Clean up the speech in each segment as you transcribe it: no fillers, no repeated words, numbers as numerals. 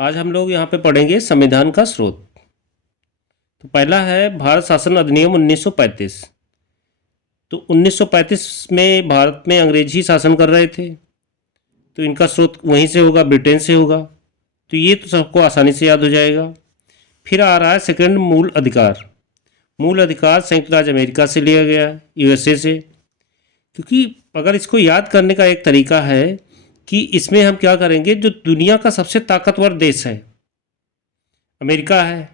आज हम लोग यहाँ पे पढ़ेंगे संविधान का स्रोत। तो पहला है भारत शासन अधिनियम 1935। तो 1935 में भारत में अंग्रेज ही शासन कर रहे थे, तो इनका स्रोत वहीं से होगा, ब्रिटेन से होगा। तो ये तो सबको आसानी से याद हो जाएगा। फिर आ रहा है सेकंड, मूल अधिकार। मूल अधिकार संयुक्त राज्य अमेरिका से लिया गया है, यूएसए से। क्योंकि अगर इसको याद करने का एक तरीका है कि इसमें हम क्या करेंगे, जो दुनिया का सबसे ताकतवर देश है अमेरिका है,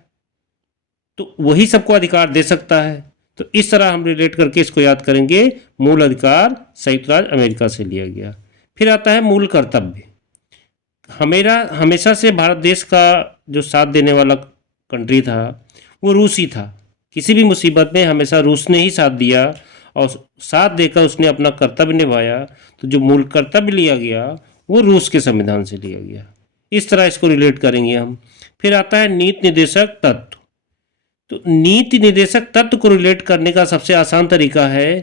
तो वही सबको अधिकार दे सकता है। तो इस तरह हम रिलेट करके इसको याद करेंगे। मूल अधिकार संयुक्त राज्य अमेरिका से लिया गया। फिर आता है मूल कर्तव्य। हमेशा से भारत देश का जो साथ देने वाला कंट्री था वो रूस ही था। किसी भी मुसीबत में हमेशा रूस ने ही साथ दिया और साथ देकर उसने अपना कर्तव्य निभाया। तो जो मूल कर्तव्य लिया गया वो रूस के संविधान से लिया गया। इस तरह इसको रिलेट करेंगे हम। फिर आता है नीति निर्देशक तत्व। तो नीति निर्देशक तत्व को रिलेट करने का सबसे आसान तरीका है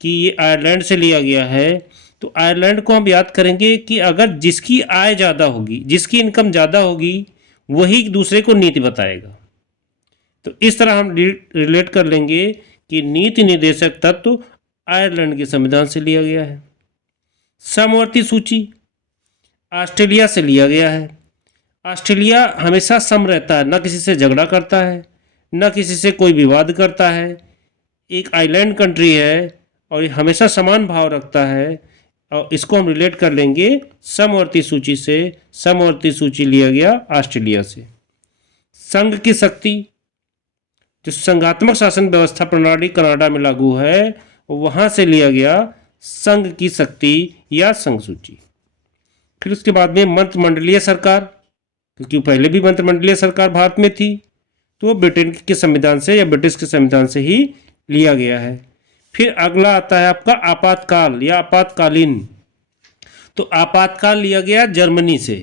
कि ये आयरलैंड से लिया गया है। तो आयरलैंड को हम याद करेंगे कि अगर जिसकी आय ज़्यादा होगी, जिसकी इनकम ज़्यादा होगी, वही दूसरे को नीति बताएगा। तो इस तरह हम रिलेट कर लेंगे कि नीति निर्देशक तत्व आयरलैंड के संविधान से लिया गया है। समवर्ती सूची ऑस्ट्रेलिया से लिया गया है। ऑस्ट्रेलिया हमेशा सम रहता है, न किसी से झगड़ा करता है, न किसी से कोई विवाद करता है। एक आइलैंड कंट्री है और ये हमेशा समान भाव रखता है। और इसको हम रिलेट कर लेंगे समवर्ती सूची से। समवर्ती सूची लिया गया ऑस्ट्रेलिया से। संघ की शक्ति, जो संघात्मक शासन व्यवस्था प्रणाली कनाडा में लागू है, वहाँ से लिया गया संघ की शक्ति या संघ सूची। फिर उसके बाद में मंत्रिमंडलीय सरकार, क्योंकि पहले भी मंत्रिमंडलीय सरकार भारत में थी, तो वो ब्रिटेन के संविधान से या ब्रिटिश के संविधान से ही लिया गया है। फिर अगला आता है आपका आपातकाल या आपातकालीन। तो आपातकाल लिया गया जर्मनी से,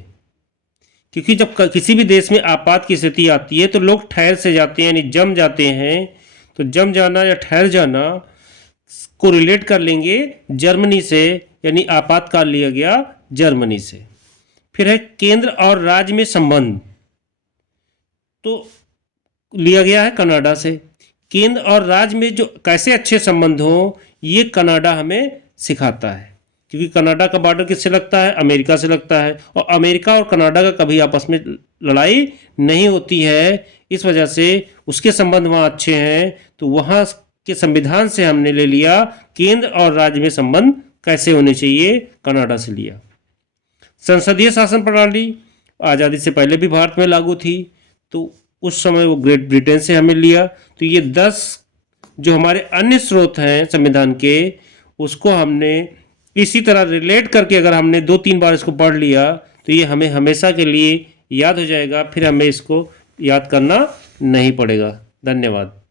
क्योंकि जब किसी भी देश में आपात की स्थिति आती है तो लोग ठहर से जाते हैं, यानी जम जाते हैं। तो जम जाना या ठहर जाना को रिलेट कर लेंगे जर्मनी से, यानी आपातकाल लिया गया जर्मनी से। फिर है केंद्र और राज्य में संबंध, तो लिया गया है कनाडा से। केंद्र और राज्य में जो कैसे अच्छे संबंध हों, ये कनाडा हमें सिखाता है। क्योंकि कनाडा का बॉर्डर किससे लगता है? अमेरिका से लगता है। और अमेरिका और कनाडा का कभी आपस में लड़ाई नहीं होती है, इस वजह से उसके संबंध वहाँ अच्छे हैं। तो वहाँ के संविधान से हमने ले लिया केंद्र और राज्य में संबंध कैसे होने चाहिए, कनाडा से लिया। संसदीय शासन प्रणाली आज़ादी से पहले भी भारत में लागू थी, तो उस समय वो ग्रेट ब्रिटेन से हमें लिया। तो ये 10 जो हमारे अन्य स्रोत हैं संविधान के, उसको हमने इसी तरह रिलेट करके अगर हमने 2-3 बार इसको पढ़ लिया तो ये हमें हमेशा के लिए याद हो जाएगा। फिर हमें इसको याद करना नहीं पड़ेगा। धन्यवाद।